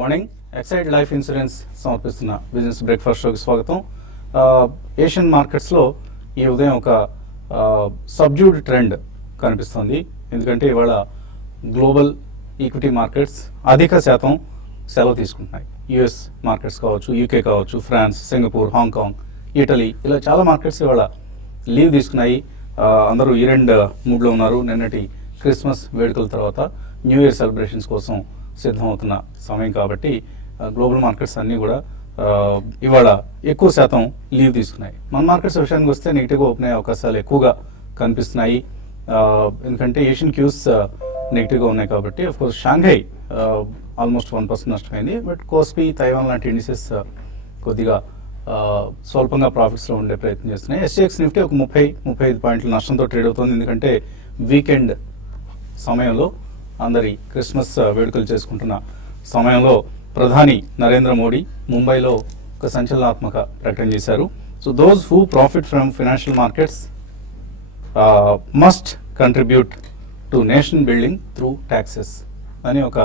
Morning Exide life insurance సమర్పిస్తున్న business breakfast షోకి స్వాగతం. ఏషియన్ మార్కెట్స్లో ఈ ఉదయం ఒక సబ్డ్యూడ్ ట్రెండ్ కనిపిస్తుంది. ఎందుకంటే ఇవాళ గ్లోబల్ ఈక్విటీ మార్కెట్స్ అధిక శాతం సెలవు తీసుకుంటున్నాయి. యుఎస్ మార్కెట్స్ కావచ్చు, యూకే కావచ్చు, ఫ్రాన్స్, సింగపూర్, హాంకాంగ్, ఇటలీ, ఇలా చాలా మార్కెట్స్ ఇవాళ లీవ్ తీసుకున్నాయి. అందరూ ఇయర్ ఎండ్ మూడ్లో ఉన్నారు. నిన్నటి క్రిస్మస్ వేడుకల తర్వాత న్యూ ఇయర్ సెలబ్రేషన్స్ కోసం సిద్ధమవుతున్న సమయం కాబట్టి గ్లోబల్ మార్కెట్స్ అన్నీ కూడా ఇవాళ ఎక్కువ శాతం లీవ్ తీసుకున్నాయి. మన మార్కెట్స్ విషయానికి వస్తే నెగిటివ్గా ఓపెన్ అయ్యే అవకాశాలు ఎక్కువగా కనిపిస్తున్నాయి. ఎందుకంటే ఏషియన్ క్యూస్ నెగిటివ్గా ఉన్నాయి కాబట్టి. అఫ్కోర్స్ షాంఘై ఆల్మోస్ట్ 1% నష్టమైంది. బట్ కోస్పీ, తైవాన్ లాంటి ఇండిసెస్ కొద్దిగా స్వల్పంగా ప్రాఫిట్స్లో ఉండే ప్రయత్నం చేస్తున్నాయి. ఎస్జీఎక్స్ నిఫ్టీ ఒక 30-35 పాయింట్ల నష్టంతో ట్రేడ్ అవుతుంది. ఎందుకంటే వీకెండ్ సమయంలో అందరి క్రిస్మస్ వేడుకలు చేసుకుంటున్న సమయంలో ప్రధాని నరేంద్ర మోడీ ముంబైలో ఒక సంచలనాత్మక ప్రకటన చేశారు. So those who profit from financial markets must contribute to nation building through taxes అని ఒక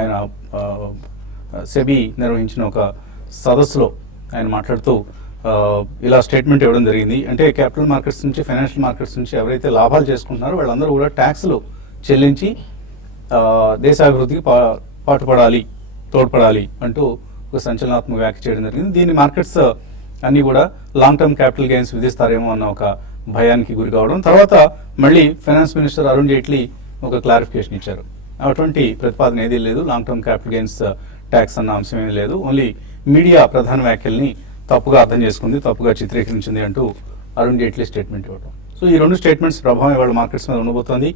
ఆయన సెబీ నిర్వహించిన ఒక సదస్సులో ఆయన మాట్లాడుతూ ఇలా స్టేట్మెంట్ ఇవ్వడం జరిగింది. అంటే క్యాపిటల్ మార్కెట్స్ నుంచి, ఫైనాన్షియల్ మార్కెట్స్ నుంచి ఎవరైతే లాభాలు చేసుకుంటున్నారో వాళ్ళందరూ కూడా ట్యాక్స్లు చెల్లించి దేశాభివృద్ధికి తోడ్పడాలి అంటూ ఒక సంచలనాత్మక వ్యాఖ్య చేయడం జరిగింది. దీని మార్కెట్స్ అన్ని కూడా లాంగ్ టర్మ్ క్యాపిటల్ గెయిన్స్ విధిస్తారేమో అన్న ఒక భయానికి గురి కావడం. తర్వాత మళ్ళీ ఫైనాన్స్ మినిస్టర్ అరుణ్ జైట్లీ ఒక క్లారిఫికేషన్ ఇచ్చారు. అటువంటి ప్రతిపాదన ఏదీ లేదు, long term capital gains tax అన్న అంశం ఏమీ లేదు. ఓన్లీ మీడియా ప్రధాన వ్యాఖ్యల్ని తప్పుగా అర్థం చేసుకుంది, తప్పుగా చిత్రీకరించింది అంటూ అరుణ్ జైట్లీ స్టేట్మెంట్ ఇవ్వడం. సో ఈ రెండు స్టేట్మెంట్స్ ప్రభావం ఇవాళ మార్కెట్స్ మీద ఉండబోతోంది.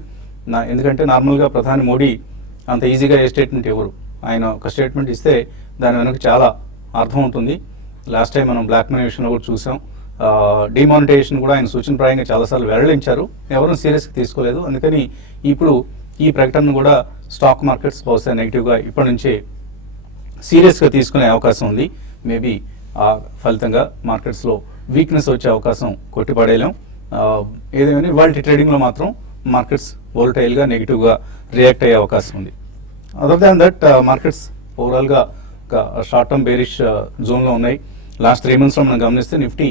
ఎందుకంటే నార్మల్గా ప్రధాని మోడీ అంత ఈజీగా ఏ స్టేట్మెంట్ ఇవ్వరు. ఆయన ఒక స్టేట్మెంట్ ఇస్తే దాని వెనక చాలా అర్థం ఉంటుంది. లాస్ట్ టైం మనం బ్లాక్ మనీ విషయంలో కూడా చూసాం. డిమానిటైజేషన్ కూడా ఆయన సూచనప్రాయంగా చాలాసార్లు వెల్లడించారు, ఎవరూ సీరియస్గా తీసుకోలేదు. అందుకని ఇప్పుడు ఈ ప్రకటనను కూడా స్టాక్ మార్కెట్స్ బహుశా నెగిటివ్గా ఇప్పటి నుంచే సీరియస్గా తీసుకునే అవకాశం ఉంది. మేబీ ఆ ఫలితంగా మార్కెట్స్లో వీక్నెస్ వచ్చే అవకాశం కొట్టిపడేయలేం. ఏదేమైనా ఇవాళ ట్రేడింగ్లో మాత్రం మార్కెట్స్ వోలటైల్గా నెగిటివ్గా రియాక్ట్ అయ్యే అవకాశం ఉంది. అదర్ దాన్ దట్ మార్కెట్స్ ఓవరాల్గా ఒక షార్ట్ టర్మ్ బేరిష్ జోన్లో ఉన్నాయి. లాస్ట్ 3 monthsలో మనం గమనిస్తే నిఫ్టీ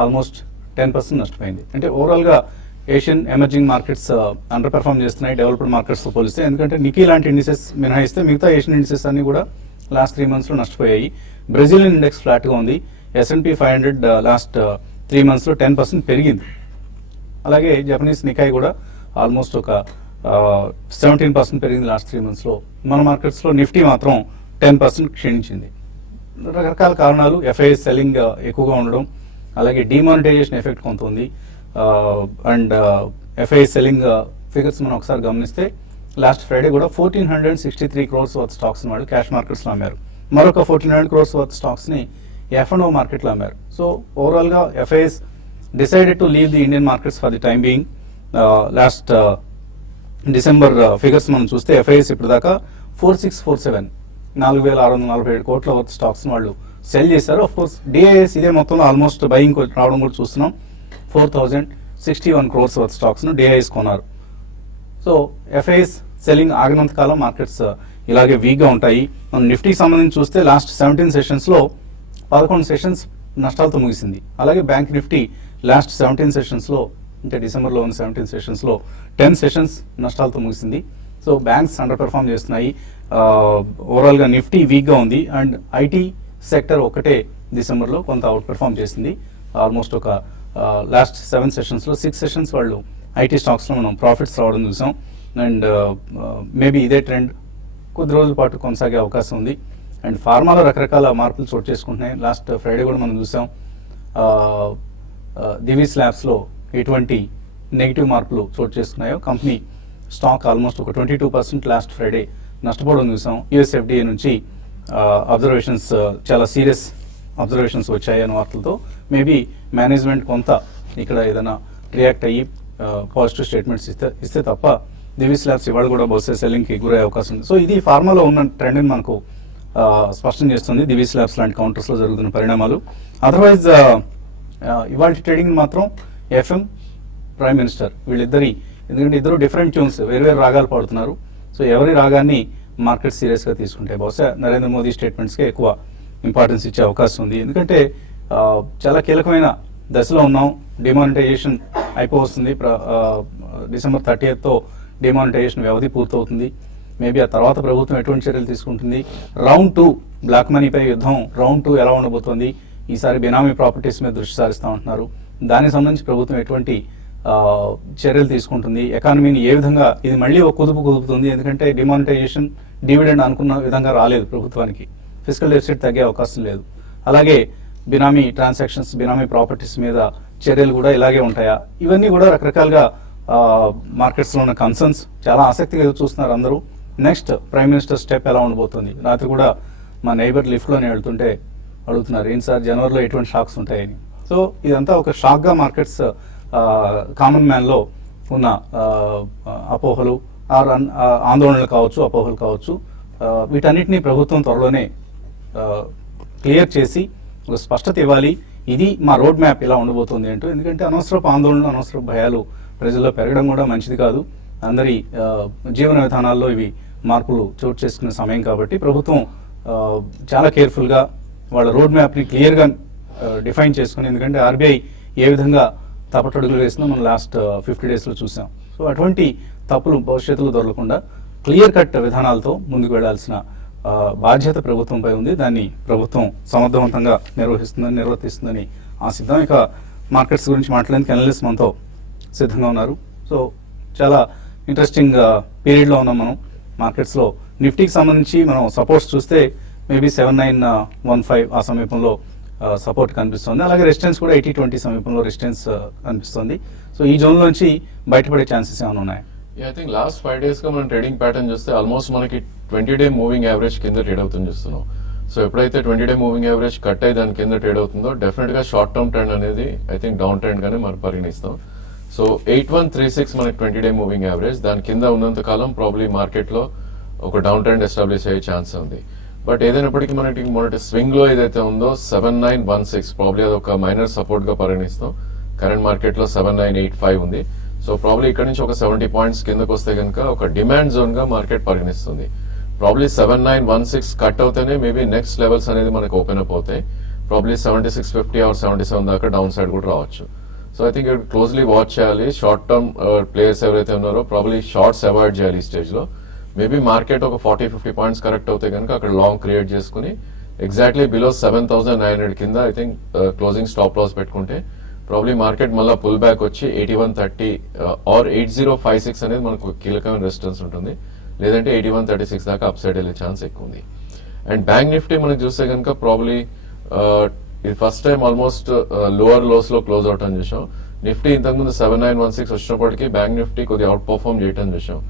ఆల్మోస్ట్ 10% నష్టపోయింది. అంటే ఓవరాల్గా Asian emerging markets under perform చేస్తున్నాయి డెవలప్డ్ మార్కెట్స్తో పోలిస్తే. ఎందుకంటే నికీ లాంటి ఇండిసెస్ మినహాయిస్తే మిగతా ఏషియన్ ఇండిసెస్ అన్ని కూడా లాస్ట్ 3 monthsలో నష్టపోయాయి. బ్రెజిలియన్ ఇండెక్స్ ఫ్లాట్గా ఉంది. S&P 500 లాస్ట్ 3 monthsలో 10% పెరిగింది. అలాగే జపనీస్ నికాయ్ కూడా ఆల్మోస్ట్ ఒక 17% పెరిగింది లాస్ట్ 3 monthsలో. మన మార్కెట్స్లో నిఫ్టీ మాత్రం 10% క్షీణించింది. రకరకాల కారణాలు, ఎఫ్ఐఎస్ సెల్లింగ్ ఎక్కువగా ఉండడం, అలాగే డిమానిటైజేషన్ ఎఫెక్ట్ కొంత ఉంది. అండ్ ఎఫ్ఐఎస్ సెల్లింగ్ ఫిగర్స్ మనం ఒకసారి గమనిస్తే లాస్ట్ ఫ్రైడే కూడా 1463 crores వర్త్ స్టాక్స్ వాళ్ళు క్యాష్ మార్కెట్స్లో అమ్మారు. మరొక 1400 crores వర్త్ స్టాక్స్ని F&O మార్కెట్లో అమ్మారు. సో ఓవరాల్గా FIs decided to leave the Indian markets for the time being. Last December figures మనం చూస్తే ఎఫ్ఐఎస్ ఇప్పుడు దాకా 4647 4,647 కోట్ల వర్త్ స్టాక్స్ వాళ్ళు సెల్ చేశారు. ఆఫ్ కోర్స్ డిఐఎస్ ఇదే మొత్తంలో ఆల్మోస్ట్ బయింగ్ రావడం కూడా చూస్తున్నాం. 4061 crores వర్త్ స్టాక్స్ను డిఐఎస్ కొన్నారు. సో ఎఫ్ఐఎస్ సెల్లింగ్ ఆగినంత కాలం మార్కెట్స్ ఇలాగే వీక్గా ఉంటాయి. మనం నిఫ్టీకి సంబంధించి చూస్తే లాస్ట్ 17 సెషన్స్లో 11 సెషన్స్ నష్టాలతో ముగిసింది. అలాగే బ్యాంక్ నిఫ్టీ లాస్ట్ 17 సెషన్స్లో, అంటే డిసెంబర్లో ఉన్న 17 సెషన్స్లో 10 సెషన్స్ నష్టాలతో ముగిసింది. సో బ్యాంక్స్ అండర్ పెర్ఫార్మ్ చేస్తున్నాయి. ఓవరాల్గా నిఫ్టీ వీక్గా ఉంది. అండ్ ఐటీ సెక్టర్ ఒకటే డిసెంబర్లో కొంత అవుట్ పెర్ఫార్మ్ చేసింది. ఆల్మోస్ట్ ఒక లాస్ట్ 7 సెషన్స్లో 6 సెషన్స్ వాళ్ళు ఐటీ స్టాక్స్లో మనం ప్రాఫిట్స్ రావడం చూసాం. అండ్ మేబీ ఇదే ట్రెండ్ కొద్ది రోజుల పాటు కొనసాగే అవకాశం ఉంది. అండ్ ఫార్మాలో రకరకాల మార్పులు చోటు చేసుకుంటున్నాయి. లాస్ట్ ఫ్రైడే కూడా మనం చూసాం దివీస్ ల్యాబ్స్లో ఎటువంటి నెగిటివ్ మార్పులు చోటు చేసుకున్నాయో. కంపెనీ స్టాక్ ఆల్మోస్ట్ ఒక 22% లాస్ట్ ఫ్రైడే నష్టపోవడం చూసాం. యుఎస్ఎఫ్డిఏ నుంచి అబ్జర్వేషన్స్, చాలా సీరియస్ అబ్జర్వేషన్స్ వచ్చాయి అనే వార్తలతో మేబీ మేనేజ్మెంట్ కొంత ఇక్కడ ఏదైనా రియాక్ట్ అయ్యి పాజిటివ్ స్టేట్మెంట్స్ ఇస్తే తప్ప దివీస్ ల్యాబ్స్ ఇవాళ కూడా బహుశా సెల్లింగ్కి గురయ్యే అవకాశం ఉంది. సో ఇది ఫార్మాలో ఉన్న ట్రెండ్ని మనకు స్పష్టం చేస్తుంది దివీస్ ల్యాబ్స్ లాంటి కౌంటర్స్లో జరుగుతున్న పరిణామాలు. అదర్వైజ్ ఇవాళ ట్రేడింగ్ మాత్రం ఎఫ్ఎం, ప్రైమ్ మినిస్టర్ వీళ్ళిద్దరి, ఎందుకంటే ఇద్దరు డిఫరెంట్ ట్యూన్స్, వేరు రాగాలు పాడుతున్నారు. సో ఎవరి రాగాన్ని మార్కెట్ సీరియస్గా తీసుకుంటే బహుశా నరేంద్ర మోదీ స్టేట్మెంట్స్కే ఎక్కువ ఇంపార్టెన్స్ ఇచ్చే అవకాశం ఉంది. ఎందుకంటే చాలా కీలకమైన దశలో ఉన్నాం. డిమానిటైజేషన్ అయిపోతుంది. డిసెంబర్ 30తో డిమానిటైజేషన్ వ్యవధి పూర్తవుతుంది. మేబీ ఆ తర్వాత ప్రభుత్వం ఎటువంటి చర్యలు తీసుకుంటుంది, రౌండ్ 2 బ్లాక్ మనీపై యుద్ధం రౌండ్ 2 ఎలా ఉండబోతోంది, ఈసారి బినామీ ప్రాపర్టీస్ మీద దృష్టి సారిస్తూ ఉంటున్నారు, దానికి సంబంధించి ప్రభుత్వం ఎటువంటి చర్యలు తీసుకుంటుంది, ఎకానమీని ఏ విధంగా ఇది మళ్ళీ ఒక కుదుపుతుంది. ఎందుకంటే డిమానిటైజేషన్ డివిడెండ్ అనుకున్న విధంగా రాలేదు ప్రభుత్వానికి, ఫిజికల్ డెఫిసిట్ తగ్గే అవకాశం లేదు. అలాగే బినామీ ట్రాన్సాక్షన్స్, బినామీ ప్రాపర్టీస్ మీద చర్యలు కూడా ఇలాగే ఉంటాయా, ఇవన్నీ కూడా రకరకాలుగా మార్కెట్స్లో ఉన్న కన్సర్న్స్. చాలా ఆసక్తిగా చూస్తున్నారు అందరూ. నెక్స్ట్ ప్రైమ్ మినిస్టర్ స్టెప్ ఎలా ఉండబోతుంది. రాత్రి కూడా మా నైబర్ లిఫ్ట్లోనే వెళ్తుంటే అడుగుతున్నారు, ఏంటి సార్ జనవరిలో ఎటువంటి షాక్స్ ఉంటాయని. సో ఇదంతా ఒక షాక్గా మార్కెట్స్ కామన్ మ్యాన్లో ఉన్న అపోహలు, ఆందోళనలు కావచ్చు, అపోహలు కావచ్చు, వీటన్నిటినీ ప్రభుత్వం త్వరలోనే క్లియర్ చేసి ఒక స్పష్టత ఇవ్వాలి. ఇది మా రోడ్ మ్యాప్ ఇలా ఉండబోతుంది అంటూ. ఎందుకంటే అనవసరపు ఆందోళనలు, అనవసరపు భయాలు ప్రజల్లో పెరగడం కూడా మంచిది కాదు. అందరి జీవన విధానాల్లో ఇవి మార్పులు చోటు చేసుకునే సమయం కాబట్టి ప్రభుత్వం చాలా కేర్ఫుల్గా వాళ్ళ రోడ్ మ్యాప్ని క్లియర్గా డిఫైన్ చేసుకుని, ఎందుకంటే ఆర్బీఐ ఏ విధంగా తప్పటడుగులు వేసిందో మనం లాస్ట్ 50 డేస్లో చూసాం. సో అటువంటి తప్పులు భవిష్యత్తులో దొరకకుండా క్లియర్ కట్ విధానాలతో ముందుకు వెళ్లాల్సిన బాధ్యత ప్రభుత్వంపై ఉంది. దాన్ని ప్రభుత్వం సమర్థవంతంగా నిర్వర్తిస్తుందని ఆశిద్దాం. ఇక మార్కెట్స్ గురించి మాట్లాడేందుకు అనలిస్ట్ మనతో సిద్ధంగా ఉన్నారు. సో చాలా ఇంట్రెస్టింగ్ పీరియడ్లో ఉన్నాం మనం మార్కెట్స్లో. నిఫ్టీకి సంబంధించి మనం సపోర్ట్స్ చూస్తే మేబీ 7915 ఆ సమీపంలో సపోర్ట్ కనిపిస్తుంది. అలాగే రెసిస్టెన్స్ కూడా 8020 సమీపంలో రెసిస్టెన్స్ కనిపిస్తుంది. సో ఈ జోన్ నుంచి బయటపడే ఛాన్సెస్ ఏమైనా ఉన్నాయి? ఐ థింక్ లాస్ట్ 5 days గా మనం ట్రేడింగ్ ప్యాటర్న్ చూస్తే ఆల్మోస్ట్ మనకి 20-day మూవింగ్ యావరేజ్ కింద ట్రేడ్ అవుతుంది చూస్తున్నాం. సో ఎప్పుడైతే 20-day మూవింగ్ యావరేజ్ కట్ అయ్యి దాని కింద ట్రేడ్ అవుతుందో డెఫినెట్ గా షార్ట్ టర్మ్ ట్రెండ్ అనేది ఐ థింక్ డౌన్ ట్రెండ్ గానే మనం పరిగణిస్తాం. సో 8136 మనకి 20-day మూవింగ్ యావరేజ్, దాని కింద ఉన్నంత కాలం ప్రాబ్లీ మార్కెట్ లో ఒక డౌన్ ట్రెండ్ ఎస్టాబ్లిష్ అయ్యే ఛాన్స్ ఉంది. బట్ ఏదైనప్పటికీ మనకి మొదటి స్వింగ్ లో ఏదైతే ఉందో 7916 ప్రాబ్లీ అదొక మైనర్ సపోర్ట్ గా పరిగణిస్తాం. కరెంట్ మార్కెట్ లో 7985 ఉంది. సో ప్రాబ్లీ ఇక్కడ నుంచి ఒక 70 పాయింట్స్ కిందకు వస్తే కనుక ఒక డిమాండ్ జోన్ గా మార్కెట్ పరిగణిస్తుంది. ప్రాబ్లీ 7916 కట్ అవుతేనే మేబీ నెక్స్ట్ లెవెల్స్ అనేది మనకు ఓపెన్ అప్ అవుతాయి. ప్రాబ్లీ 7650 ఆర్ 77 దాకా డౌన్ సైడ్ కూడా రావచ్చు. So I think closely watch చేయాలి. షార్ట్ టర్మ్ ప్లేయర్స్ ఎవరైతే ఉన్నారో ప్రాబ్లీ షార్ట్స్ అవాయిడ్ చేయాలి ఈ స్టేజ్ లో. మేబీ మార్కెట్ ఒక 40-50 పాయింట్స్ కరెక్ట్ అవుతాయి కనుక అక్కడ లాంగ్ క్రియేట్ చేసుకుని ఎగ్జాక్ట్లీ బిలో 7900 కింద I think closing stop loss పెట్టుకుంటే ప్రాబ్లీ మార్కెట్ మళ్ళీ పుల్ బ్యాక్ వచ్చి 8130 ఆర్ 8056 అనేది మనకు కీలకమైన రెసిస్టెన్స్ ఉంటుంది. లేదంటే 8136 దాకా అప్ సైడ్ వెళ్ళే ఛాన్స్ ఎక్కువ ఉంది. అండ్ బ్యాంక్ నిఫ్టీ మనం చూస్తే కనుక ప్రాబ్లీ ఇది first time almost lower lows లో క్లోజ్ అవుట్ అని చూసాం. నిఫ్టీ ఇంతకుముందు 7916 వచ్చినప్పటికీ బ్యాంక్ నిఫ్టీ కొద్దిగా అవుట్ పర్ఫార్మ్ చేయటం చూసాం.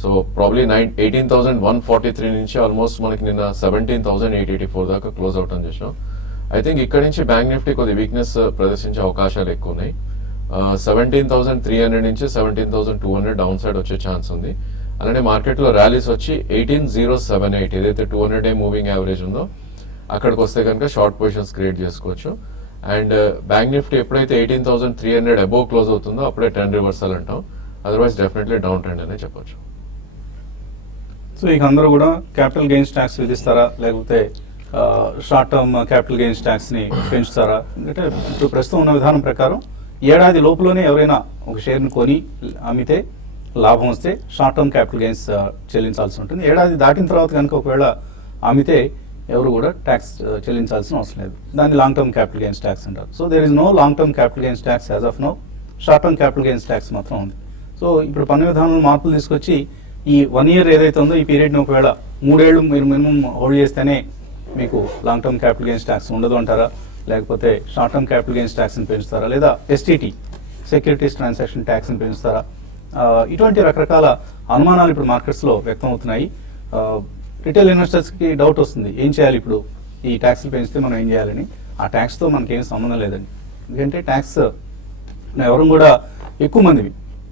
సో ప్రాబ్లీ 18,143 నుంచి ఆల్మోస్ట్ మనకి నిన్న 17,884 దాకా క్లోజ్ అవుట్ అని చూసాం. ఐ థింక్ ఇక్కడ నుంచి బ్యాంక్ నిఫ్టీ కొద్ది వీక్నెస్ ప్రదర్శించే అవకాశాలు ఎక్కువ ఉన్నాయి. 17,300 నుంచి 17,200 డౌన్ సైడ్ వచ్చే ఛాన్స్ ఉంది. అలానే మార్కెట్ లో ర్యాలీస్ వచ్చి 18,078 ఏదైతే 200-day మూవింగ్ యావరేజ్ ఉందో అక్కడికి వస్తే కనుక షార్ట్ పొజిషన్స్ క్రియేట్ చేసుకోవచ్చు. అండ్ బ్యాంక్ నిఫ్టీ ఎప్పుడైతే 18,300 అబోవ్ క్లోజ్ అవుతుందో అప్పుడే ట్రెండ్ రివర్సల్ అంటాం. అదర్వైజ్ డెఫినెట్లీ డౌన్ ట్రెండ్ అనే చెప్పొచ్చు. సో ఇక అందరూ కూడా క్యాపిటల్ గెయిన్స్ ట్యాక్స్ విధిస్తారా, లేకపోతే short term capital gains tax ని పెంచుతారా? ఎందుకంటే ఇప్పుడు ప్రస్తుతం ఉన్న విధానం ప్రకారం ఏడాది లోపులోనే ఎవరైనా ఒక షేర్ని కొని అమ్మితే లాభం వస్తే షార్ట్ టర్మ్ క్యాపిటల్ గెయిన్స్ చెల్లించాల్సి ఉంటుంది. ఏడాది దాటిన తర్వాత కనుక ఒకవేళ అమ్మితే ఎవరు కూడా ట్యాక్స్ చెల్లించాల్సిన అవసరం లేదు. దాన్ని long term capital gains tax అంటారు. So there is no long term capital gains tax as of now. Short term capital gains tax మాత్రం ఉంది. సో ఇప్పుడు పన్ను విధానంలో మార్పులు తీసుకొచ్చి ఈ 1 year ఏదైతే ఉందో ఈ పీరియడ్ని ఒకవేళ 3 ఏళ్ళు మీరు మినిమం హోల్డ్ చేస్తేనే మీకు long term capital gains tax ఉండదు అంటారా, లేకపోతే షార్ట్ టర్మ్ క్యాపిటల్ గెయిన్స్ ట్యాక్స్ని పెంచుతారా, లేదా ఎస్టీటీ సెక్యూరిటీస్ ట్రాన్సాక్షన్ ట్యాక్స్ని పెంచుతారా? ఇటువంటి రకరకాల అనుమానాలు ఇప్పుడు మార్కెట్స్లో వ్యక్తం అవుతున్నాయి. రిటైల్ ఇన్వెస్టర్స్కి డౌట్ వస్తుంది, ఏం చేయాలి ఇప్పుడు ఈ ట్యాక్స్లు పెంచితే మనం ఏం చేయాలని. ఆ ట్యాక్స్తో మనకేం సంబంధం లేదండి. ఎందుకంటే ట్యాక్స్ ఎవరు కూడా ఎక్కువ మంది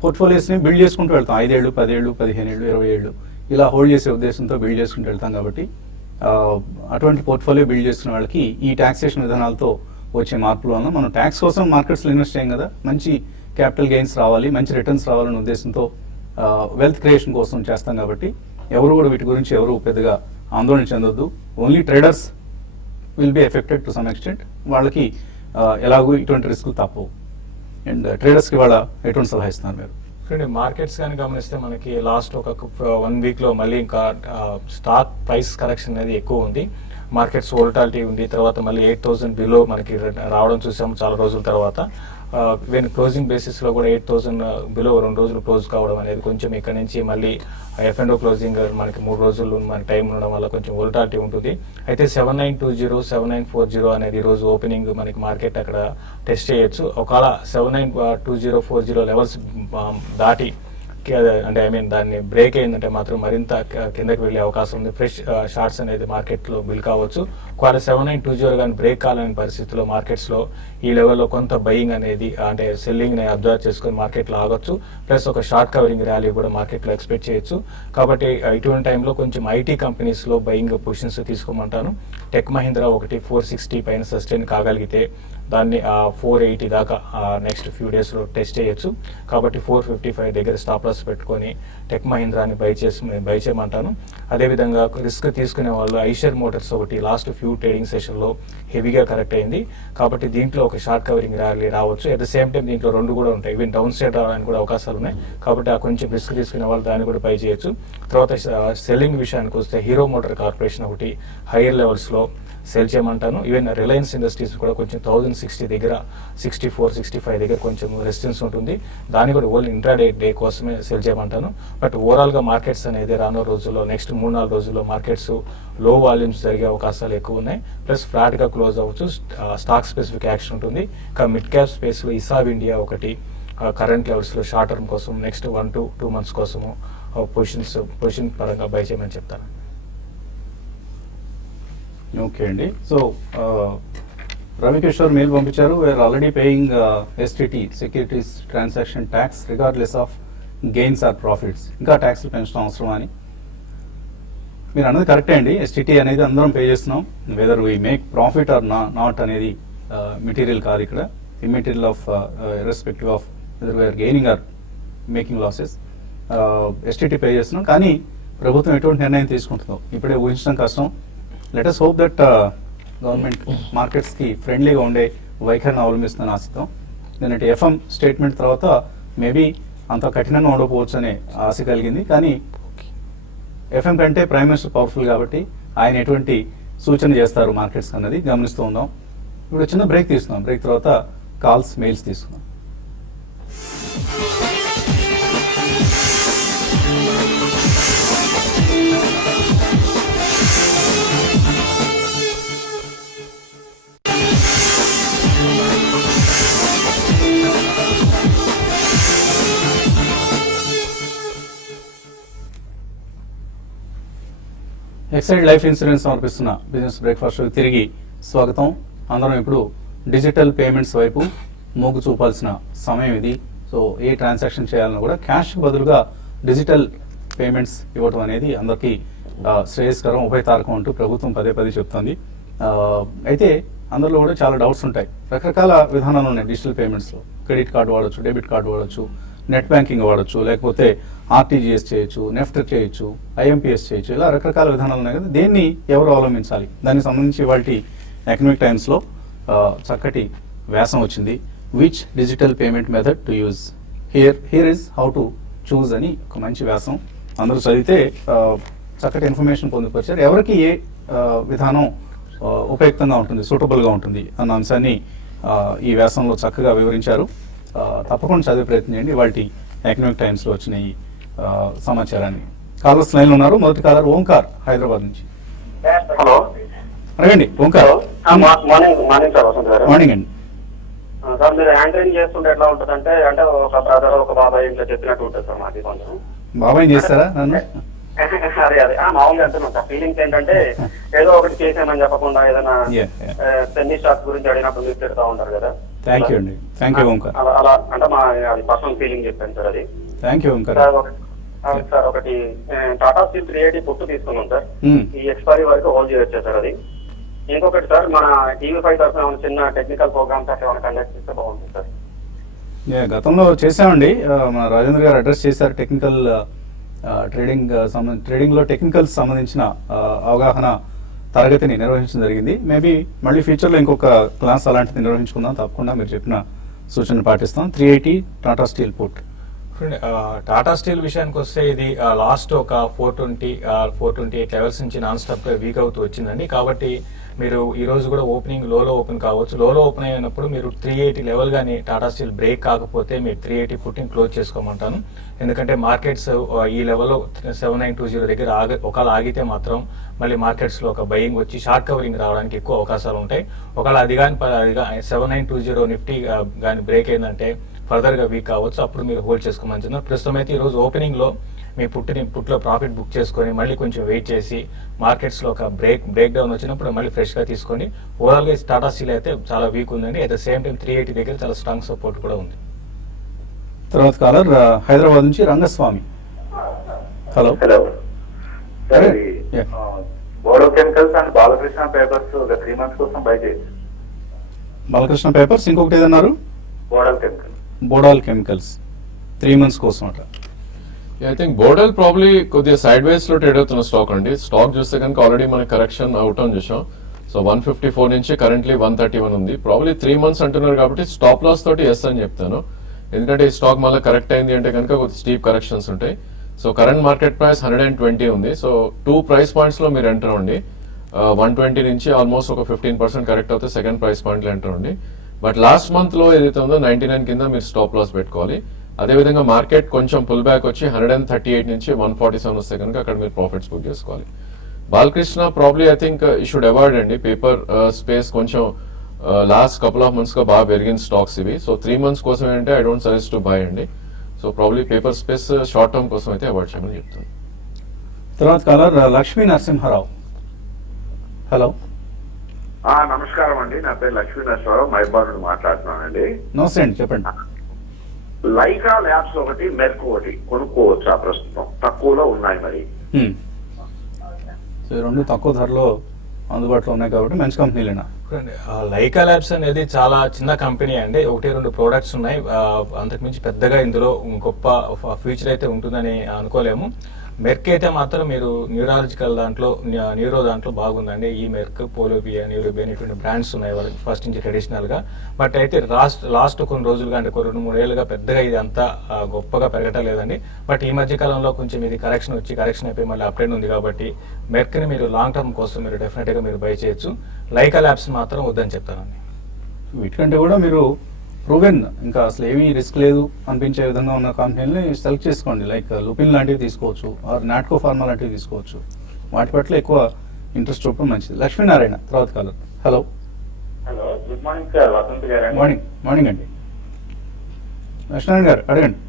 పోర్ట్ఫోలియోస్ని బిల్డ్ చేసుకుంటూ వెళ్తాం. 5 ఏళ్ళు 10 ఏళ్ళు 15 ఏళ్ళు 20 ఏళ్ళు ఇలా హోల్డ్ చేసే ఉద్దేశంతో బిల్డ్ చేసుకుంటూ వెళ్తాం. కాబట్టి అటువంటి పోర్ట్ఫోలియో బిల్డ్ చేసుకున్న వాళ్ళకి ఈ ట్యాక్సేషన్ విధానాలతో వచ్చే మార్పుల వలన మనం ట్యాక్స్ కోసం మార్కెట్స్లో ఇన్వెస్ట్ చేయం కదా, మంచి క్యాపిటల్ గెయిన్స్ రావాలి, మంచి రిటర్న్స్ రావాలనే ఉద్దేశంతో వెల్త్ క్రియేషన్ కోసం చేస్తాం. కాబట్టి ఎవరు కూడా వీటి గురించి ఎవరు పెద్దగా ఆందోళన చెందొద్దు. Only traders will be affected to some extent. వాళ్ళకి ఎలాగూ ఇటువంటి రిస్కులు తప్పవు. అండ్ ట్రేడర్స్కి వాళ్ళ ఎటువంటి సలహా ఇస్తున్నారు మీరు? చూడండి, మార్కెట్స్ కానీ గమనిస్తే మనకి లాస్ట్ ఒక 1 వీక్లో మళ్ళీ ఇంకా స్టాక్ ప్రైస్ కరెక్షన్ అనేది ఎక్కువ ఉంది. మార్కెట్స్ వోల్టాలిటీ ఉంది. తర్వాత మళ్ళీ 8,000 బిలో మనకి రావడం చూసాము చాలా రోజుల తర్వాత. ఈవెన్ క్లోజింగ్ బేసిస్లో కూడా 8,000 బిలో 2 రోజులు క్లోజ్ కావడం అనేది కొంచెం ఇక్కడ నుంచి మళ్ళీ F&O క్లోజింగ్ మనకి 3 రోజులు మనకి టైం ఉండడం వల్ల కొంచెం వోల్టాలిటీ ఉంటుంది. అయితే 7920 7940 అనేది ఈరోజు ఓపెనింగ్ మనకి మార్కెట్ అక్కడ టెస్ట్ చేయొచ్చు. ఒకవేళ 792040 లెవెల్స్ దాటి అంటే దాన్ని బ్రేక్ అయిందంటే మాత్రం మరింత కిందకి వెళ్ళే అవకాశం ఉంది. ఫ్రెష్ షార్ట్స్ అనేది మార్కెట్లో బిల్ కావచ్చు. ఒకవేళ 7920 కానీ బ్రేక్ కాలేని పరిస్థితిలో మార్కెట్స్లో ఈ లెవెల్లో కొంత బయింగ్ అనేది అంటే సెల్లింగ్ని అబ్జర్వ్ చేసుకొని మార్కెట్లో ఆగొచ్చు. ప్లస్ ఒక షార్ట్ కవరింగ్ ర్యాలీ కూడా మార్కెట్లో ఎక్స్పెక్ట్ చేయొచ్చు. కాబట్టి ఇటువంటి టైంలో కొంచెం ఐటీ కంపెనీస్లో బయింగ్ పొజిషన్స్ తీసుకోమంటాను. టెక్ మహీంద్రా ఒకటి 460 పైన సస్టైన్ కాగలిగితే దాన్ని 480 దాకా నెక్స్ట్ ఫ్యూ డేస్లో టెస్ట్ చేయొచ్చు. కాబట్టి 455 దగ్గర స్టాప్ లాస్ పెట్టుకొని టెక్ మహీంద్రాని బై చేయమంటాను. అదేవిధంగా రిస్క్ తీసుకునే వాళ్ళు ఐషర్ మోటార్స్ ఒకటి లాస్ట్ ఫ్యూ ట్రేడింగ్ సెషన్లో హెవీగా కరెక్ట్ అయింది. కాబట్టి దీంట్లో ఒక షార్ట్ కవరింగ్ ర్యాలీ రావచ్చు. అట్ ద సేమ్ టైం దీంట్లో 2 కూడా ఉంటాయి. ఈవెన్ డౌన్ సైడ్ రావడానికి కూడా అవకాశాలు ఉన్నాయి. కాబట్టి ఆ కొంచెం రిస్క్ తీసుకునే వాళ్ళు దాన్ని కూడా బై చేయొచ్చు. తర్వాత సెల్లింగ్ విషయానికి వస్తే హీరో మోటార్ కార్పొరేషన్ ఒకటి హైయర్ లెవెల్స్లో సెల్ చేయమంటాను. ఈవెన్ రిలయన్స్ ఇండస్ట్రీస్ కూడా కొంచెం 1060 దగ్గర 64-65 దగ్గర కొంచెం రెసిస్టెన్స్ ఉంటుంది. దాన్ని కూడా ఓన్లీ ఇంట్రాడే కోసమే సెల్ చేయమంటాను. బట్ ఓవరాల్గా మార్కెట్స్ అనేది రానున్న రోజుల్లో నెక్స్ట్ 3-4 రోజుల్లో మార్కెట్స్ లో వాల్యూమ్స్ జరిగే అవకాశాలు ఎక్కువ ఉన్నాయి. ప్లస్ ఫ్లాట్గా క్లోజ్ అవ్వచ్చు. స్టాక్ స్పెసిఫిక్ యాక్షన్ ఉంటుంది. ఇంకా మిడ్ క్యాప్ స్పేస్లో ఇసావ్ ఇండియా ఒకటి కరెంట్ లెవెల్స్లో షార్ట్ టర్మ్ కోసం నెక్స్ట్ 1 to 2 months కోసము పొజిషన్ పరంగా బై చేయమని చెప్తాను. ఓకే అండి. సో రవికిషోర్ మెయిల్ పంపించారు. We're already paying STT securities transaction tax regardless of gains or profits. ఇంకా ట్యాక్స్లు పెంచడం అవసరం అని. మీరు అన్నది కరెక్టే అండి. STT అనేది అందరం పే చేస్తున్నాం. Whether we make profit or not అనేది మెటీరియల్ కాదు ఇక్కడ. Immaterial of irrespective of whether we are gaining or making losses STT pay చేస్తున్నాం. కానీ ప్రభుత్వం ఎటువంటి నిర్ణయం తీసుకుంటుందో ఇప్పుడే ఊహించడం కష్టం. Let us hope that government మార్కెట్స్కి ఫ్రెండ్లీగా ఉండే వైఖరిని అవలంబిస్తుందని ఆశిద్దాం. నిన్నటి FM స్టేట్మెంట్ తర్వాత మేబీ అంత కఠినంగా ఉండకపోవచ్చు అనే ఆశ కలిగింది. కానీ FM కంటే ప్రైమ్ మినిస్టర్ పవర్ఫుల్ కాబట్టి ఆయన ఎటువంటి సూచన చేస్తారు మార్కెట్స్ అన్నది గమనిస్తూ ఉందాం. ఇప్పుడు చిన్న బ్రేక్ తీసుకుందాం. బ్రేక్ తర్వాత కాల్స్, మెయిల్స్ తీసుకుందాం. ఎక్సైడ్ లైఫ్ ఇన్సూరెన్స్ సమర్పిస్తున్న బిజినెస్ బ్రేక్ఫాస్ట్ షోకి తిరిగి స్వాగతం. అందరం ఇప్పుడు డిజిటల్ పేమెంట్స్ వైపు మొగ్గు చూపాల్సిన సమయం ఇది. సో ఏ ట్రాన్సాక్షన్ చేయాలన్నా కూడా క్యాష్ బదులుగా డిజిటల్ పేమెంట్స్ ఇవ్వటం అనేది అందరికీ శ్రేయస్కరం, ఉభయతారకం అంటూ ప్రభుత్వం పదే చెప్తుంది. అయితే అందులో కూడా చాలా డౌట్స్ ఉంటాయి. రకరకాల విధానాలు ఉన్నాయి డిజిటల్ పేమెంట్స్లో. క్రెడిట్ కార్డు వాడచ్చు, డెబిట్ కార్డు వాడచ్చు, నెట్ బ్యాంకింగ్ వాడచ్చు, లేకపోతే RTGS చేయొచ్చు, నెఫ్ట్ చేయొచ్చు, IMPS చేయొచ్చు. ఇలా రకరకాల విధానాలు ఉన్నాయి కదా. దేన్ని ఎవరు అవలంబించాలి? దానికి సంబంధించి వాటి ఎకనామిక్ టైమ్స్లో చక్కటి వ్యాసం వచ్చింది. Which digital payment method to use here is how to choose అని ఒక మంచి వ్యాసం. అందరూ చదివితే చక్కటి ఇన్ఫర్మేషన్ పొందుపరిచారు. ఎవరికి ఏ విధానం ఉపయుక్తంగా ఉంటుంది, సూటబుల్గా ఉంటుంది అన్న అంశాన్ని ఈ వ్యాసంలో చక్కగా వివరించారు. తప్పకుండా చదివే ప్రయత్నం చేయండి. వాటి ఎకనామిక్ టైమ్స్లో వచ్చిన ఈ సమాచారాన్ని. కాలర్స్ లైన్లో ఉన్నారు. మొదటి కాలర్ ఓంకార్ హైదరాబాద్ నుంచి. హలో, అడగండి ఓంకార్. మార్నింగ్ అండి. సార్ మీరు యాంకరింగ్ చేస్తుంటే ఎట్లా ఉంటుంది అంటే ఒక బ్రదర్ ఒక బాబాయ్ ఇంట్లో చెప్పినట్టు ఉంటుంది సార్. మాది కొంచెం బాబాయ్ చేస్తారా నన్ను? అదే మామూలుగా అంటున్నాం సార్. ఫీలింగ్స్ ఏంటంటే ఏదో ఒకటి చేసామని చెప్పకుండా ఏదైనా పెన్నీ స్టాక్స్ గురించి అడిగినప్పుడు మీరు పెడతా ఉంటారు కదా. థ్యాంక్ యూ అండి. Thank you Omkar. అలా అంటే మా అది పర్సనల్ ఫీలింగ్ చెప్పాను సార్. అది థ్యాంక్ యూ ఓంకార్. సార్ ఒకటి టాటా స్టీల్ 380 పుట్టు తీసుకున్నాం సార్. ఈ ఎక్స్పైరీ వరకు హోల్డ్ చేయొచ్చు సార్. అది ఇంకొకటి సార్, మన TV5 తరఫున చిన్న టెక్నికల్ ప్రోగ్రామ్స్ అట్లా ఏమైనా కండక్ట్ చేస్తే బాగుంటుంది సార్. గతంలో చేసామండి. మన రాజేంద్ర గారు అడ్రస్ చేశారు టెక్నికల్ ట్రేడింగ్లో టెక్నికల్స్ సంబంధించిన అవగాహన తరగతిని నిర్వహించడం జరిగింది. మేబీ మళ్ళీ ఫ్యూచర్లో ఇంకొక క్లాస్ అలాంటిది నిర్వహించుకుందాం. తప్పకుండా మీరు చెప్పిన సూచనలు పాటిస్తాం. 380 Tata steel put. Tata steel విషయానికి వస్తే ఇది లాస్ట్ ఒక 428 లెవెల్స్ నుంచి నాన్ స్టాప్ గా వీక్ అవుతూ వచ్చిందండి. కాబట్టి మీరు ఈ రోజు కూడా ఓపెనింగ్ లోలో ఓపెన్ కావచ్చు. లోలో ఓపెన్ అయినప్పుడు మీరు 380 లెవెల్ గానీ టాటా స్టీల్ బ్రేక్ కాకపోతే మీరు 380 పుట్టింగ్ క్లోజ్ చేసుకోమంటాను. ఎందుకంటే మార్కెట్స్ ఈ లెవెల్లో 7920 దగ్గర ఒకవేళ ఆగితే మాత్రం మళ్ళీ మార్కెట్స్ లో ఒక బయింగ్ వచ్చి షార్ట్ కవరింగ్ రావడానికి ఎక్కువ అవకాశాలు ఉంటాయి. ఒకవేళ అది కానీ 7920 నిఫ్టీ కానీ బ్రేక్ అయిందంటే ఫర్దర్ గా వీక్ కావచ్చు. అప్పుడు మీరు హోల్డ్ చేసుకోమని చెప్తున్నారు. ప్రస్తుతం అయితే ఈ రోజు ఓపెనింగ్ లో మీ పుట్లో ప్రాఫిట్ బుక్ చేసుకొని మళ్ళీ కొంచెం వెయిట్ చేసి మార్కెట్స్ లో ఒక బ్రేక్ డౌన్ వచ్చినప్పుడు మళ్ళీ ఫ్రెష్ గా తీసుకోండి. ఓవరాల్ గా టాటా స్టీల్ అయితే చాలా వీక్ ఉందండి. అట్ ద సేమ్ టైం 380 దగ్గర చాలా స్ట్రాంగ్ సపోర్ట్ కూడా ఉంది. తర్వాత కాలర్ హైదరాబాద్ నుంచి Rangaswamy. Hello. Hello sir, Yeah. Bodo chemicals and Balakrishna papers ఒక 3 months కోసం బై చేయొచ్చు. బాలకృష్ణ పేపర్స్, ఇంకొకటి ఏదన్నారు? Bodo chemicals. Bodal chemicals 3 months కోసం అట్లా. ఐ థింక్ బోర్డల్ ప్రాబ్లీ కొద్దిగా సైడ్ వేస్ లో ట్రేడ్ అవుతున్న స్టాక్ అండి. స్టాక్ చూస్తే కనుక ఆల్రెడీ మనకి కరెక్షన్ అవుట్ అని చూసాం. సో 154 నుంచి కరెంట్లీ 131 ఉంది. ప్రాబ్లీ 3 months అంటున్నారు కాబట్టి స్టాప్ లాస్ తోటి ఎస్ అని చెప్తాను. ఎందుకంటే ఈ స్టాక్ మళ్ళీ కరెక్ట్ అయింది అంటే కనుక కొద్ది స్టీప్ కరెక్షన్స్ ఉంటాయి. సో కరెంట్ మార్కెట్ ప్రైస్ 120 ఉంది. సో 2 price points లో మీరు ఎంటర్ అవ్వండి. 120 నుంచి ఆల్మోస్ట్ ఒక 15% కరెక్ట్ అవుతే సెకండ్ ప్రైస్ పాయింట్ లో ఎంటర్ అవ్వండి. బట్ లాస్ట్ మంత్ లో ఏదైతే ఉందో 99 కింద మీరు స్టాప్ లాస్ పెట్టుకోవాలి. అదేవిధంగా మార్కెట్ కొంచెం పుల్ బ్యాక్ వచ్చి 138 నుంచి 147 వస్తే కనుక అక్కడ మీరు ప్రాఫిట్స్ బుక్ చేసుకోవాలి. Balakrishna probably I think you should avoid అండి. పేపర్ స్పేస్ కొంచెం లాస్ట్ కపుల్ ఆఫ్ మంత్స్ గా బాగా పెరిగిన స్టాక్స్ ఇవి. సో 3 months కోసం ఏంటంటే I don't suggest to buy అండి. So probably paper space short term కోసం అయితే అవాయిడ్ చేయమని చెప్తాను. తర్వాత కాలర్ లక్ష్మీ నరసింహారావు. హలో. నమస్కారం అండి, నా పేరు లక్ష్మీ నరసింహారావు, మైబాద్ నుండి మాట్లాడుతున్నానండి. నమస్తే అండి, చెప్పండి. లైకా ల్యాబ్స్ ఒకటి, మెర్క్ ఒకటి కొనుక్కోవచ్చా? ప్రస్తుతం తక్కువలో ఉన్నాయి మరి. సో ఈ రెండు తక్కువ ధరలో అందుబాటులో ఉన్నాయి కాబట్టి మంచి కంపెనీలేనా? లైకా ల్యాబ్స్ అనేది చాలా చిన్న కంపెనీ అండి. 1-2 ప్రోడక్ట్స్ ఉన్నాయి. అంతకుమించి పెద్దగా ఇందులో గొప్ప ఫ్యూచర్ అయితే ఉంటుందని అనుకోలేము. మెర్క్ అయితే మాత్రం మీరు న్యూరాలజికల్ దాంట్లో న్యూరో దాంట్లో బాగుందండి. ఈ మెర్క్, పోలోబియా, న్యూరోబియా ఇటువంటి బ్రాండ్స్ ఉన్నాయి వాళ్ళకి ఫస్ట్ నుంచి ట్రెడిషనల్ గా. బట్ అయితే లాస్ట్ కొన్ని రోజులుగా అంటే 2-3 ఏళ్ళుగా పెద్దగా ఇది అంతా గొప్పగా పెరగటలేదండి. బట్ ఈ మధ్య కాలంలో కొంచెం ఇది కరెక్షన్ అయిపోయి మళ్ళీ అప్డేట్ ఉంది కాబట్టి మెర్క్ ని మీరు లాంగ్ టర్మ్ కోసం మీరు డెఫినెట్ గా మీరు బై చేయొచ్చు. లైకా ల్యాబ్స్ మాత్రం వద్దని చెప్తానండి. వీటికంటే కూడా మీరు ప్రూవెన్, ఇంకా అసలు ఏమీ రిస్క్ లేదు అనిపించే విధంగా ఉన్న కంపెనీలని సెలెక్ట్ చేసుకోండి. లైక్ లుపిన్ లాంటివి తీసుకోవచ్చు, ఆర్ నాట్కో ఫార్మా లాంటివి తీసుకోవచ్చు. వాటి పట్ల ఎక్కువ ఇంట్రెస్ట్ చూపడం మంచిది. లక్ష్మీనారాయణ తర్వాత caller. Hello. Hello, good morning sir, Vasant garu. Morning అండి. లక్ష్మీనారాయణ గారు అడగండి.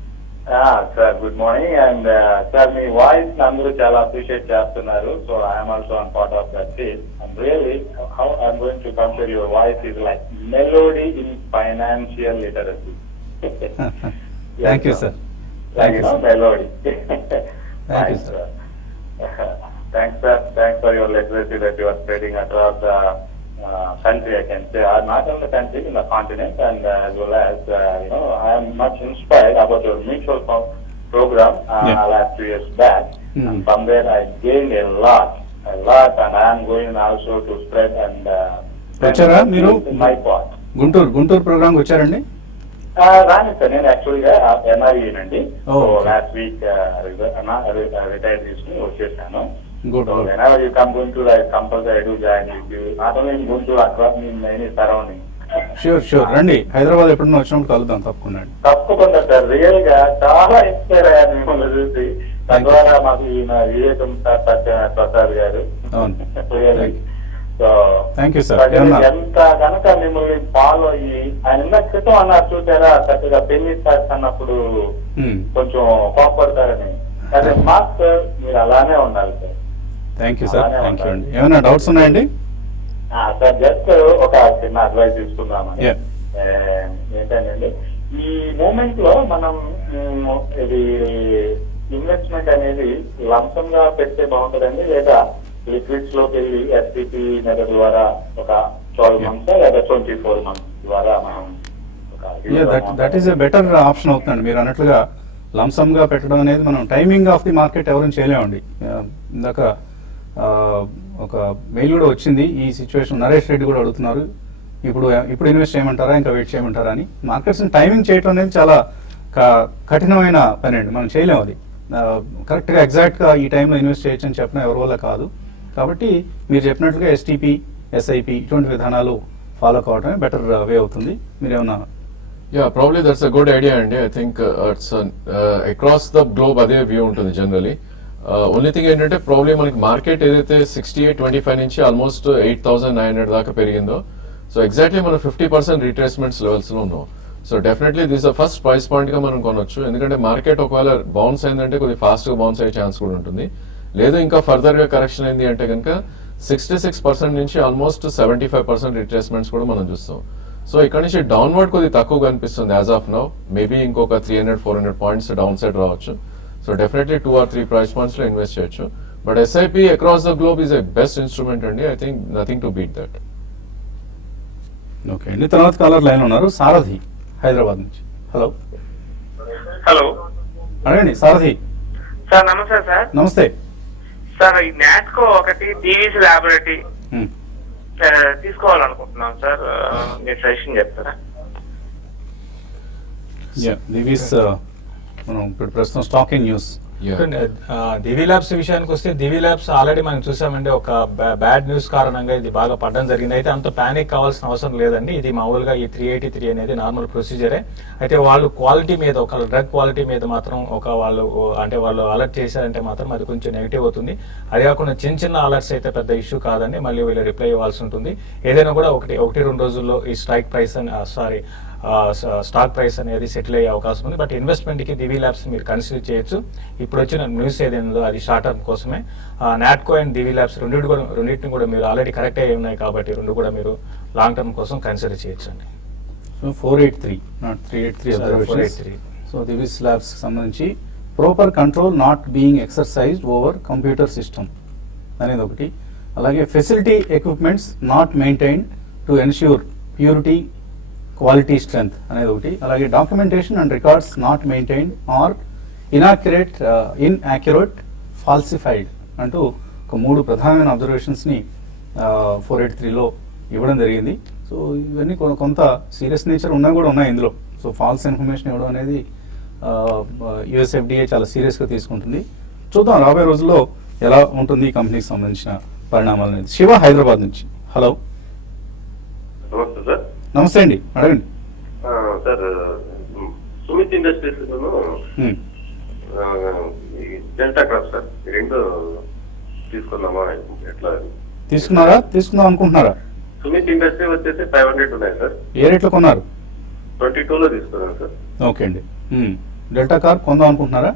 Sir good morning. And sir, మీ వాయిస్ అందరూ చాలా అప్రిషియేట్ చేస్తున్నారు. So I'm also on part of that team. And really how I'm going to compare your voice is like melody in financial literacy. Thank you sir. Melody. Thank you, sir. Thanks, sir. Thanks for your literacy that you are spreading across the country, I can say, not only the country, in the continent, and as well as, I am much inspired about your mutual program last 2 years back. And from there, I gained a lot, and I am going also to spread and వచ్చారా మీరు? my part. Guntur programme వచ్చారండి? రాని sir, నేను యాక్చువల్గా NRE అండి. Oh, okay. Last week retire తీసుకుని వచ్చేసాను. Good. Whenever you come Guntur, I compulsory do join with you. Not only in Guntur, across in any surrounding. Sure రండి. హైదరాబాద్ ఎప్పుడన్నా వచ్చినప్పుడు కలుద్దాం తప్పకుండా. తప్పకుండా సార్, రియల్ గా చాలా ఇన్స్పైర్ అయ్యారు మిమ్మల్ని చూసి. తద్వారా మాకు ఈయన వివేకం సార్, సత్యనారాయణ ప్రసాద్ గారు. So thank you sir. ఎంత కనుక మిమ్మల్ని ఫాలో అయ్యి, ఆయన ఉన్న క్రితం అన్నారు చూసారా, చక్కగా పెళ్లి స్టార్ట్స్ అన్నప్పుడు కొంచెం కోపడతారని. అదే మాకు సార్, మీరు అలానే ఉండాలి sir. Thank you sir. Thank you అండి. ఏమైనా డౌట్స్ ఉన్నాయండి? సార్, జస్ట్ ఒక చిన్న అడ్వైస్ తీసుకుందామని. ఏంటంటే, ఈ మూమెంట్ లో మనం ఇది ఇన్వెస్ట్మెంట్ అనేది లంసం గా పెడితే బాగుంటుందండి, లేదా లిక్విడ్స్ లోకి వెళ్ళి ఎస్పీపీ మెథడ్ ద్వారా ఒక 12 months లేదా 24 months ద్వారా మనం that is a better option అవుతుందండి. మీరు అన్నట్లుగా లంసమ్ గా పెట్టడం అనేది మనం టైమింగ్ ఆఫ్ ది మార్కెట్ ఎవరైనా చేయలేమండి. ఇందాక ఒక మెయిల్ కూడా వచ్చింది ఈ సిచ్యువేషన్, నరేష్ రెడ్డి కూడా అడుగుతున్నారు ఇప్పుడు ఇన్వెస్ట్ చేయమంటారా ఇంకా వెయిట్ చేయమంటారా అని. మార్కెట్స్ టైమింగ్ చేయడం అనేది చాలా కఠినమైన పని అండి, మనం చేయలేము అది. కరెక్ట్గా ఎగ్జాక్ట్గా ఈ టైంలో ఇన్వెస్ట్ చేయొచ్చు అని చెప్పడం ఎవరి వల్ల కాదు. కాబట్టి మీరు చెప్పినట్లుగా ఎస్టీపీ, ఎస్ఐపి ఇటువంటి విధానాలు ఫాలో కావడమే బెటర్ వే అవుతుంది. మీరేమన్నా? Yeah, probably that's a good idea అండి. I think it's across the globe అదే వ్యూ ఉంటుంది జనరలీ. ఓన్లీ థింగ్ ఏంటంటే ప్రాబ్లీ మనకి మార్కెట్ ఏదైతే 68.25 నుంచి ఆల్మోస్ట్ 8,900 దాకా పెరిగిందో, సో ఎగ్జాక్ట్లీ మనం 50% రీట్రేస్మెంట్స్ లెవెల్స్ లో ఉన్నాం. So definitely this first price point గా మనం కొనొచ్చు. ఎందుకంటే మార్కెట్ ఒకవేళ బౌన్స్ అయిందంటే కొద్దిగా ఫాస్ట్ గా బౌన్స్ అయ్యే ఛాన్స్ కూడా ఉంటుంది. లేదు ఇంకా ఫర్దర్ గా కరెక్షన్ అయింది అంటే కనుక 66% నుంచి ఆల్మోస్ట్ 75% రిట్రేస్మెంట్స్ కూడా మనం చూస్తాం. సో ఇక్కడ నుంచి డౌన్వర్డ్ కొద్దిగా తక్కువ కనిపిస్తుంది యాజ్ ఆఫ్ నౌ. మేబీ ఇంకొక 300-400 పాయింట్స్ డౌన్ సైడ్ రావచ్చు. So definitely 2 or 3 price points లో ఇన్వెస్ట్ చేయొచ్చు. But SIP across the globe is a best instrument అండి. I think nothing to beat that. Okay అండి, తర్వాత కాలర్ లైన్ ఉన్నారు, సారథి హైదరాబాద్ నుంచి. Hello hello అడగండి సారథి. సార్ నమస్తే సార్. నమస్తే సార్ ఈ నాట్కో ఒకటి డివిసి ల్యాబొరేటరీ Hmm. తీసుకోవాలనుకుంటున్నాం సార్, మీరు సజెషన్ చెప్తారా? దివీస్ మనం ఇప్పుడు ప్రస్తుతం stock in news. Divi labs విషయానికి వస్తే దివి ల్యాబ్స్ ఆల్రెడీ మనం చూసామండి, ఒక బ్యాడ్ న్యూస్ కారణంగా ఇది బాగా పడడం జరిగింది. అయితే అంత పానిక్ కావాల్సిన అవసరం లేదండి. ఇది మామూలుగా ఈ 383 అనేది నార్మల్ ప్రొసీజరే. అయితే వాళ్ళు క్వాలిటీ మీద, ఒక డ్రగ్ క్వాలిటీ మీద మాత్రం వాళ్ళు అలర్ట్ చేశారంటే మాత్రం అది కొంచెం నెగిటివ్ అవుతుంది. అది కాకుండా చిన్న చిన్న అలర్ట్స్ అయితే పెద్ద ఇష్యూ కాదండి, మళ్ళీ వీళ్ళు రిప్లై ఇవ్వాల్సి ఉంటుంది. ఏదైనా కూడా 1-2 రోజుల్లో ఈ స్ట్రైక్ ప్రైస్ స్టాక్ ప్రైస్ అనేది సెటిల్ అయ్యే అవకాశం ఉంది. బట్ ఇన్వెస్ట్మెంట్ కి దివి ల్యాబ్స్ మీరు కన్సిడర్ చేయొచ్చు. ఇప్పుడు వచ్చిన న్యూస్ ఏదైందో అది షార్ట్ టర్మ్ కోసమే. నాట్కో అండ్ దివి ల్యాబ్స్ రెండింటిని కూడా మీరు ఆల్రెడీ కరెక్ట్ అయ్యి ఉన్నాయి కాబట్టి రెండు కూడా మీరు లాంగ్ టర్మ్ కోసం కన్సిడర్ చేయొచ్చు అండి. 483 నాట్ 383 483. సో దివిస్ ల్యాబ్స్ సంబంధించి proper control not being exercised over computer system అనేది ఒకటి. అలాగే facility equipments not maintain to ensure purity quality strength అనేది ఒకటి. అలాగే documentation and records not maintain or inaccurate falsified అంటూ ఒక 3 ప్రధానమైన అబ్జర్వేషన్స్ని 483లో ఇవ్వడం జరిగింది. సో ఇవన్నీ కొంత సీరియస్ నేచర్ ఉన్నా కూడా ఉన్నాయి ఇందులో. సో ఫాల్స్ ఇన్ఫర్మేషన్ ఇవ్వడం అనేది యుఎస్ఎఫ్డిఏ చాలా సీరియస్గా తీసుకుంటుంది. చూద్దాం రాబోయే రోజుల్లో ఎలా ఉంటుంది ఈ కంపెనీకి సంబంధించిన పరిణామాలు అనేది. శివ హైదరాబాద్ నుంచి. హలో నమస్తే సార్. నమస్తే అండి, అడగండి. Sir Sumit industries delta crop sir, ఈ రెండు తీసుకుందామా ఎట్లా? తీసుకుందాం అనుకుంటున్నారా? సుమిత్ ఇండస్ట్రీ వచ్చేసి 500 ఉన్నాయి సార్. ఏ రేట్లో కొన్నారు? 22లో తీసుకున్నాను సార్. ఓకే అండి. డెల్టా కార్ కొందాం అనుకుంటున్నారా?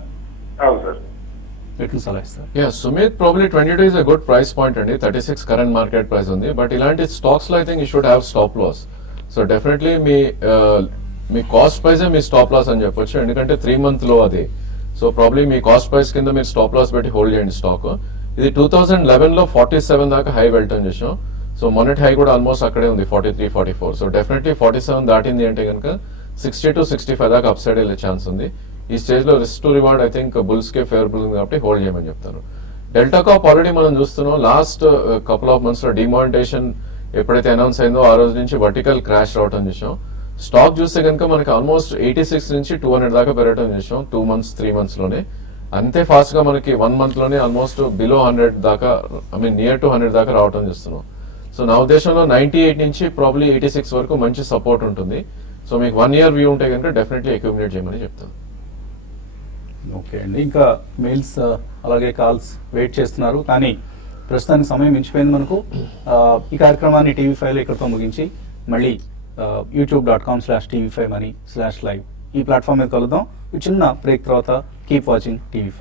అవును సార్. ఎట్లు సలహా ఇస్తారు? Sumit probably 22 is a good price point అండి. 36 కరెంట్ మార్కెట్ ప్రైస్ ఉంది. బట్ ఇలాంటి స్టాక్స్ లో I think you should have stop loss. So definitely మీ కాస్ట్ ప్రైజే మీ స్టాప్ లాస్ అని చెప్పొచ్చు. ఎందుకంటే 3 month లో అది. సో ప్రాబ్లీ మీ కాస్ట్ ప్రైస్ కింద మీరు స్టాప్ లాస్ పెట్టి హోల్డ్ చేయండి స్టాక్. ఇది 2011లో 47 దాకా హై వెళ్ళటం చేసాం. సో మొన్నటి హై కూడా ఆల్మోస్ట్ అక్కడే ఉంది 43-44. సో డెఫినెట్లీ 47 దాటింది అంటే కనుక 60-65 దాకా అప్ సైడ్ వెళ్ళే ఛాన్స్ ఉంది. ఈ స్టేజ్ లో risk to reward I think bulls K favourable ఉంది కాబట్టి హోల్డ్ చేయమని చెప్తాను. డెల్టా కాప్ ఆల్రెడీ మనం చూస్తున్నాం లాస్ట్ కపుల్ ఆఫ్ మంత్స్ లో డిమానిటేషన్ ఎప్పుడైతే అనౌన్స్ అయిందో ఆ రోజు నుంచి వర్టికల్ క్రాష్ రావడం చూసాం. స్టాక్ చూస్తే కనుక మనకి ఆల్మోస్ట్ 86 నుంచి 200 దాకా పెరగడం చూసాం 2 months 3 months లోనే. అంతే ఫాస్ట్ గా మనకి 1 month లోనే ఆల్మోస్ట్ బిలో 100 దాకా నియర్ టు 100 దాకా రావడం చూస్తున్నాం. సో నా ఉద్దేశంలో 98 నుంచి ప్రాబ్లీ 86 వరకు మంచి సపోర్ట్ ఉంటుంది. సో మీకు 1 year వ్యూ ఉంటే కనుక డెఫినెట్లీ అక్యూమిలేట్ చేయమని చెప్తాను. ఓకే అండి, ఇంకా మెయిల్స్ అలాగే కాల్స్ వెయిట్ చేస్తున్నారు కానీ ప్రస్తుతానికి సమయం మించిపోయింది మనకు. ఈ కార్యక్రమాన్ని TV5 ఇక్కడితో ముగించి మళ్ళీ youtube.com/TV5money/live ఈ ప్లాట్ఫామ్ మీద కలుద్దాం. ఈ చిన్న బ్రేక్ తర్వాత కీప్ వాచింగ్ TV5.